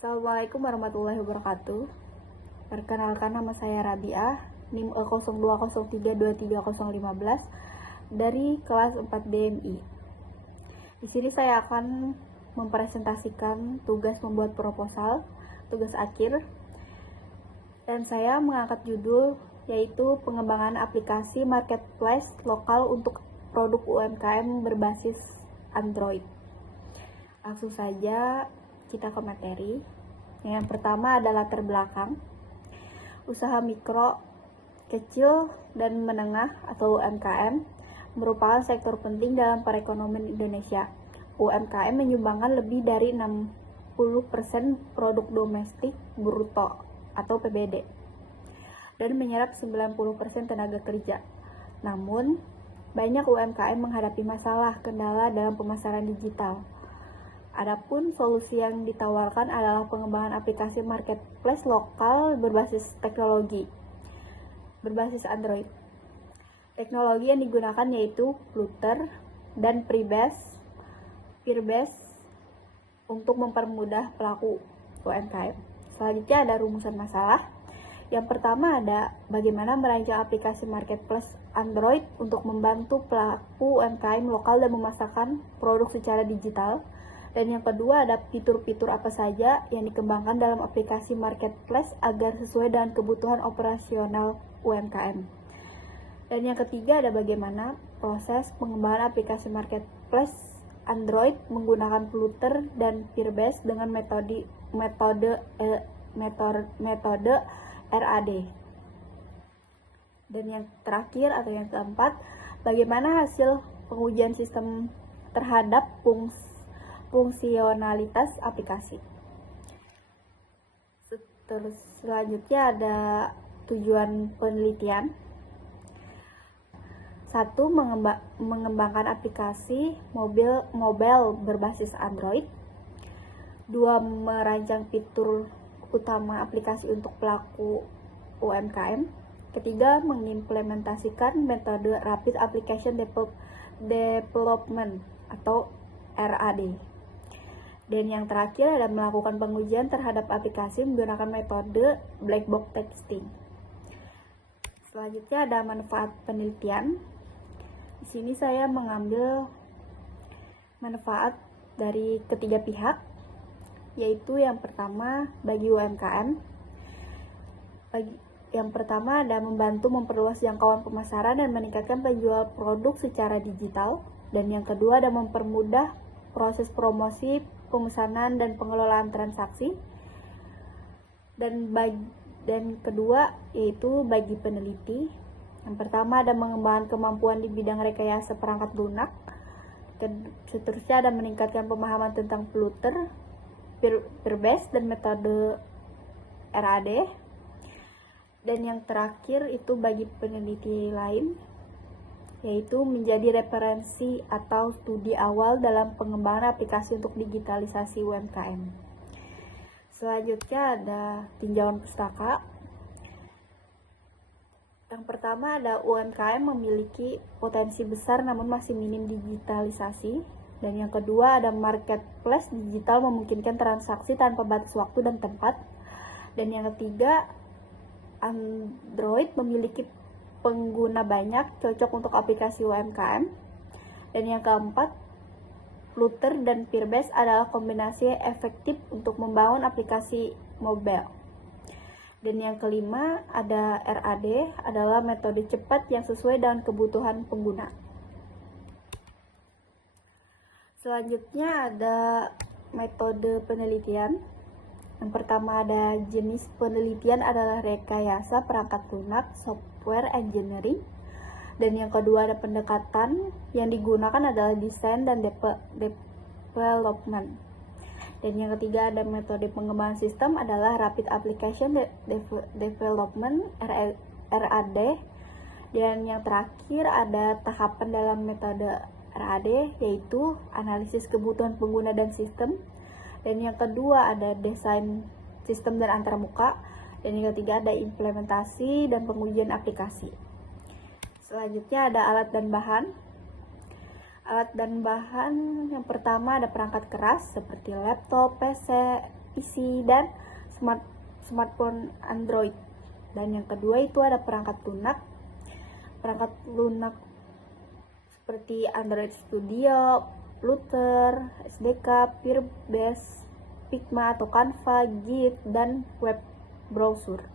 Assalamualaikum warahmatullahi wabarakatuh. Perkenalkan, nama saya Rabiah, NIM 0203230015 dari kelas 4 DMI. Di sini saya akan mempresentasikan tugas membuat proposal, tugas akhir, dan saya mengangkat judul yaitu pengembangan aplikasi marketplace lokal untuk produk UMKM berbasis Android. Langsung saja kita ke materi. Yang pertama adalah latar belakang. Usaha mikro, kecil, dan menengah atau UMKM merupakan sektor penting dalam perekonomian Indonesia. UMKM menyumbangkan lebih dari 60% produk domestik bruto atau PBD dan menyerap 90% tenaga kerja. Namun, banyak UMKM menghadapi masalah kendala dalam pemasaran digital. Adapun solusi yang ditawarkan adalah pengembangan aplikasi marketplace lokal berbasis teknologi, berbasis Android. Teknologi yang digunakan yaitu Flutter dan Peerbase untuk mempermudah pelaku UMKM. Selanjutnya ada rumusan masalah. Yang pertama ada bagaimana merancang aplikasi marketplace Android untuk membantu pelaku UMKM lokal dan memasarkan produk secara digital. Dan yang kedua ada fitur-fitur apa saja yang dikembangkan dalam aplikasi marketplace agar sesuai dengan kebutuhan operasional UMKM. Dan yang ketiga ada bagaimana proses pengembangan aplikasi marketplace Android menggunakan Flutter dan Peerbase dengan metode RAD. Dan yang terakhir atau yang keempat, bagaimana hasil pengujian sistem terhadap fungsionalitas aplikasi. Terus selanjutnya ada tujuan penelitian. 1. Mengembangkan aplikasi mobile berbasis Android. 2. Merancang fitur utama aplikasi untuk pelaku UMKM. Ketiga, mengimplementasikan metode Rapid Application Development atau RAD. Dan yang terakhir ada melakukan pengujian terhadap aplikasi menggunakan metode black box testing. Selanjutnya ada manfaat penelitian. Di sini saya mengambil manfaat dari ketiga pihak, yaitu yang pertama bagi UMKM. Yang pertama ada membantu memperluas jangkauan pemasaran dan meningkatkan penjual produk secara digital. Dan yang kedua ada mempermudah proses promosi, pemesanan, dan pengelolaan transaksi. Dan kedua yaitu bagi peneliti. Yang pertama ada mengembangkan kemampuan di bidang rekayasa perangkat lunak. Seterusnya ada meningkatkan pemahaman tentang Flutter, Peerbase, dan metode RAD. Dan yang terakhir itu bagi peneliti lain, yaitu menjadi referensi atau studi awal dalam pengembangan aplikasi untuk digitalisasi UMKM. Selanjutnya ada tinjauan pustaka. Yang pertama ada UMKM memiliki potensi besar namun masih minim digitalisasi. Dan yang kedua ada marketplace digital memungkinkan transaksi tanpa batas waktu dan tempat. Dan yang ketiga, Android memiliki pengguna banyak, cocok untuk aplikasi UMKM. Dan yang keempat, Flutter dan Peerbase adalah kombinasi efektif untuk membangun aplikasi mobile. Dan yang kelima, ada RAD, adalah metode cepat yang sesuai dengan kebutuhan pengguna. Selanjutnya ada metode penelitian. Yang pertama ada jenis penelitian adalah rekayasa perangkat lunak, software engineering. Dan yang kedua ada pendekatan yang digunakan adalah desain dan development. Dan yang ketiga ada metode pengembangan sistem adalah Rapid Application Development RAD. Dan yang terakhir ada tahapan dalam metode RAD yaitu analisis kebutuhan pengguna dan sistem. Dan yang kedua ada desain sistem dan antarmuka. Dan yang ketiga ada implementasi dan pengujian aplikasi. Selanjutnya ada alat dan bahan. Alat dan bahan yang pertama ada perangkat keras seperti laptop, PC, PC dan smartphone Android. Dan yang kedua itu ada perangkat lunak. Perangkat lunak seperti Android Studio, Flutter, SDK, Firebase, Figma atau Canva, Git, dan web browser.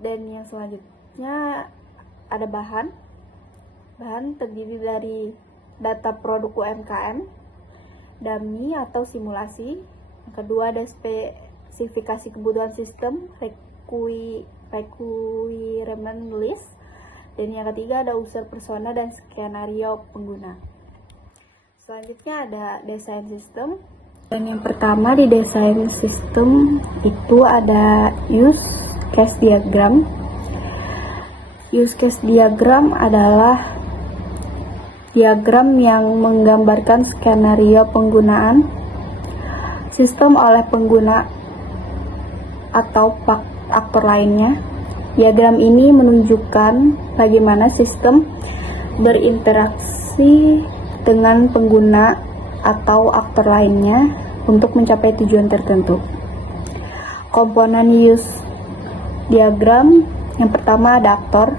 Dan yang selanjutnya ada bahan terdiri dari data produk UMKM, dummy atau simulasi. Yang kedua ada spesifikasi kebutuhan sistem, requirement list. Dan yang ketiga ada user persona dan skenario pengguna. Selanjutnya ada desain sistem. Dan yang pertama di desain sistem itu ada use case diagram. Use case diagram adalah diagram yang menggambarkan skenario penggunaan sistem oleh pengguna atau aktor lainnya. Diagram ini menunjukkan bagaimana sistem berinteraksi dengan pengguna atau aktor lainnya untuk mencapai tujuan tertentu. Komponen use diagram yang pertama ada aktor.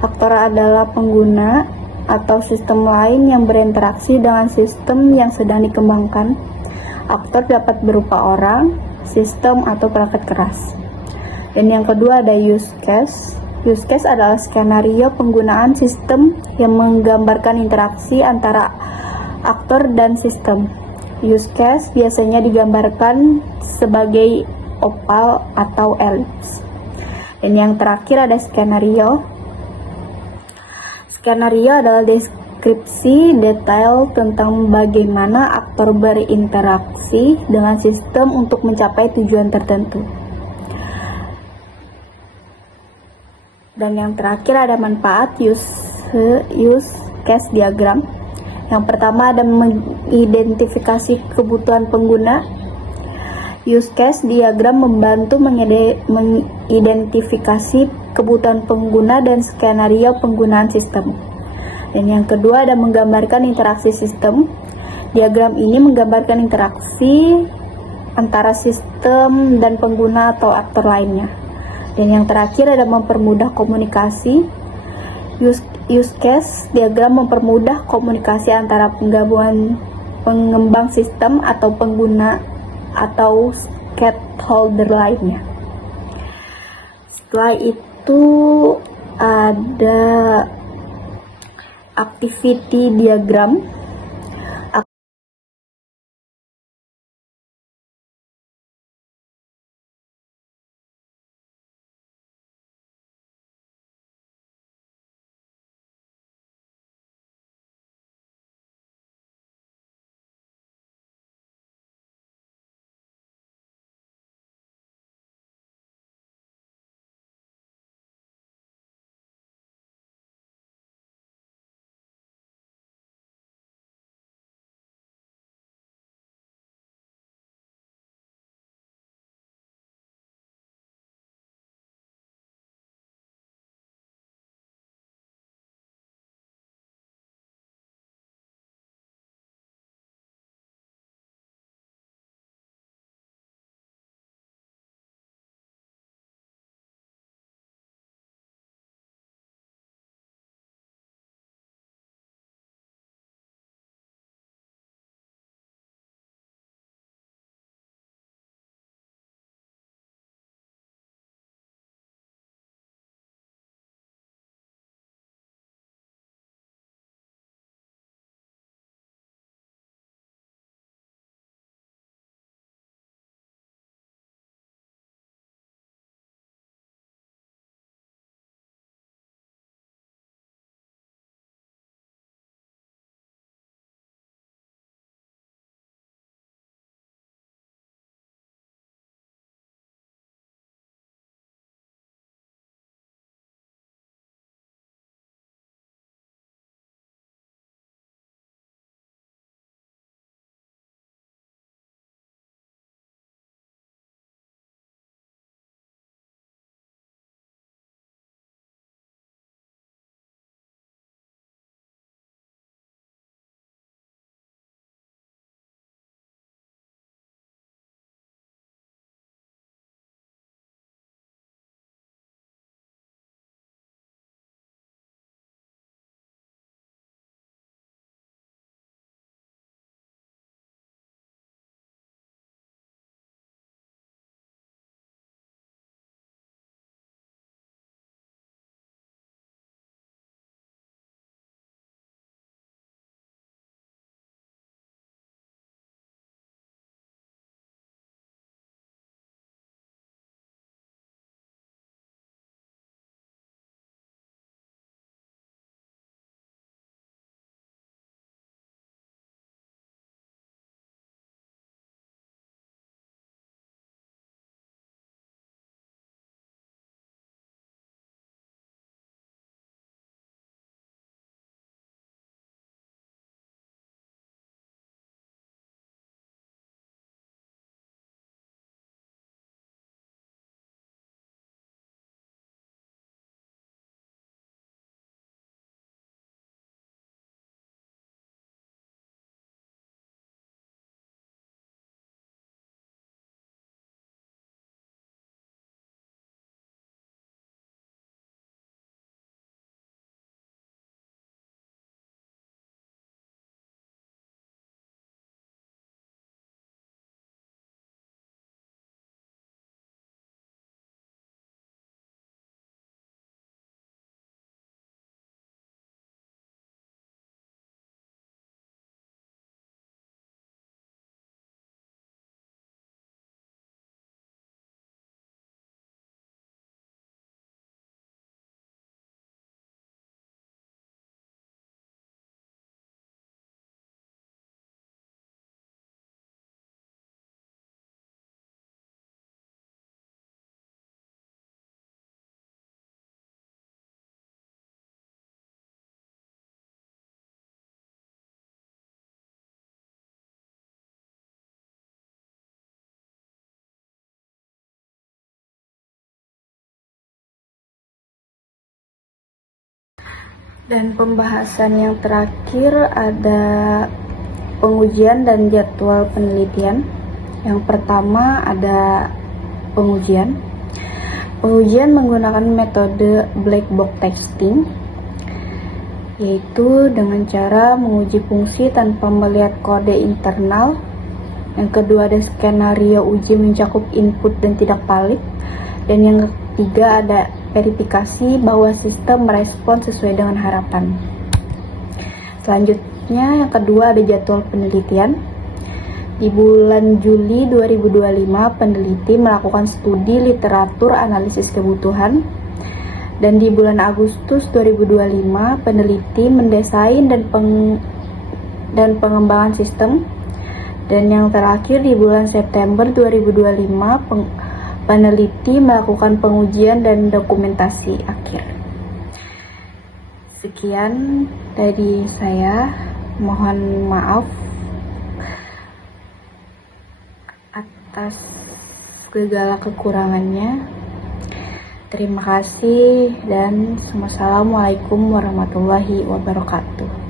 Aktor adalah pengguna atau sistem lain yang berinteraksi dengan sistem yang sedang dikembangkan. Aktor dapat berupa orang, sistem, atau perangkat keras. Dan yang kedua ada use case. Use case adalah skenario penggunaan sistem yang menggambarkan interaksi antara aktor dan sistem. Use case biasanya digambarkan sebagai oval atau elips. Dan yang terakhir ada skenario. Skenario adalah deskripsi detail tentang bagaimana aktor berinteraksi dengan sistem untuk mencapai tujuan tertentu. Dan yang terakhir ada manfaat use case diagram. Yang pertama ada mengidentifikasi kebutuhan pengguna. Use case diagram membantu mengidentifikasi kebutuhan pengguna dan skenario penggunaan sistem. Dan yang kedua ada menggambarkan interaksi sistem. Diagram ini menggambarkan interaksi antara sistem dan pengguna atau aktor lainnya. Dan yang terakhir ada mempermudah komunikasi. Use case diagram mempermudah komunikasi antara penggabungan pengembang sistem atau pengguna atau stakeholder lainnya. Setelah itu ada activity diagram. Dan pembahasan yang terakhir ada pengujian dan jadwal penelitian. Yang pertama ada pengujian. Pengujian menggunakan metode black box testing, yaitu dengan cara menguji fungsi tanpa melihat kode internal. Yang kedua ada skenario uji mencakup input dan tidak valid. Dan yang ketiga ada verifikasi bahwa sistem merespon sesuai dengan harapan. Selanjutnya yang kedua ada jadwal penelitian. Di bulan Juli 2025 peneliti melakukan studi literatur analisis kebutuhan. Dan di bulan Agustus 2025 peneliti mendesain dan pengembangan sistem. Dan yang terakhir di bulan September 2025 peneliti melakukan pengujian dan dokumentasi akhir. Sekian dari saya, mohon maaf atas segala kekurangannya. Terima kasih dan wassalamualaikum warahmatullahi wabarakatuh.